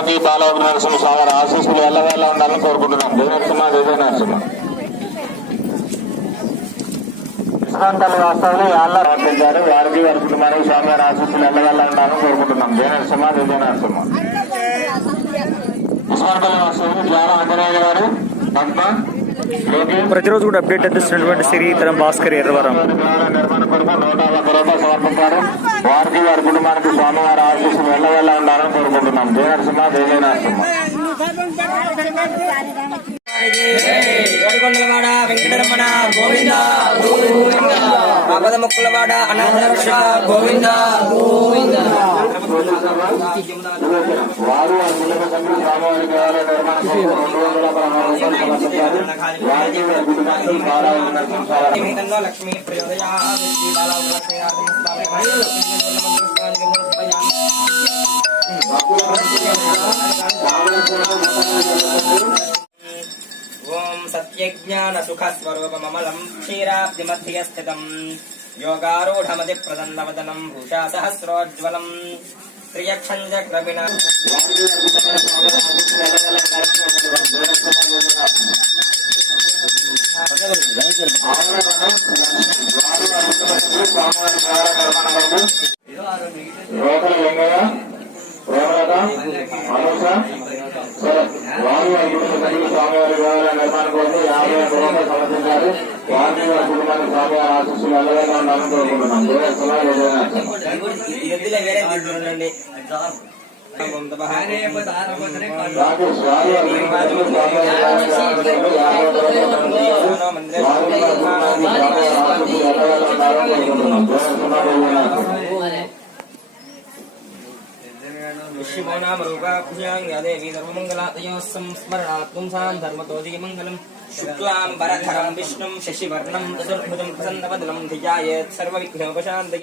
వారికి బాలవతి నరసింహ స్వామి ఆశీస్సులు ఎల్లవేళ ఉండాలని కోరుకుంటున్నాం. జయ నరసింహ జయ నరసింహ. విశ్రాంతాలు వాస్తవులు యాళ్ళ రాపించారు. వారికి వారి కుటుంబానికి స్వామివారి ఆశీస్సులు ఎల్లవేళ ఉండాలని కోరుకుంటున్నాం. జయ నరసింహ జయ నరసింహ. విశ్రాంతాలు వాస్తవులు జ్ఞాన ఆంజనేయ గారు పద్మ ప్రతిరోజు కూడా అప్డేట్ అందిస్తున్నటువంటి శ్రీతరం భాస్కర్ ఎర్రవరం నిర్మాణ కొరకు 101 రూపాయలు సమర్పించారు. వారికి వారి కుటుంబానికి స్వామివారి ఆశీస్సులు ఎల్లవేళ ఉండాలని కోరుకుంటున్నాం. జయ నరసింహ జయ నరసింహ. ఏడుకొండలవాడ వెంకటరమణ గోవింద గోవింద. ఆపద ముక్కులవాడ అనాథరక్ష గోవింద గోవింద. వారు స్వామివారి దేవాలయ నిర్మాణ లక్ష్మీ ప్రయోదయ ఓం సత్యజ్ఞాన సుఖ స్వరూపమమలం క్షీరాబ్ది మధ్య స్థితం యోగారూఢమతి ప్రసన్నవదనం భూషా సహస్రోజ్వలం త్రియక్షంజక్రవిణ స్వామివారి దేవాలయ నిర్మాణ కోసం 50 రూపాయలు సమర్పించారు. వారికి వారి కుటుంబానికి స్వామివారి ఆశీస్సులు ఎల్లవేళ ఉండాలని కోరుకుంటున్నాం. దేవి సర్వమంగళాదయో సంస్మరణాత్ పుంసాం ధర్మతోది మంగళం శుక్లాంబరధరం విష్ణుం శశివర్ణం చతుర్భుజం ప్రసన్నవదనం ధియాయేత్ సర్వవిఘ్నోపశాంతయే.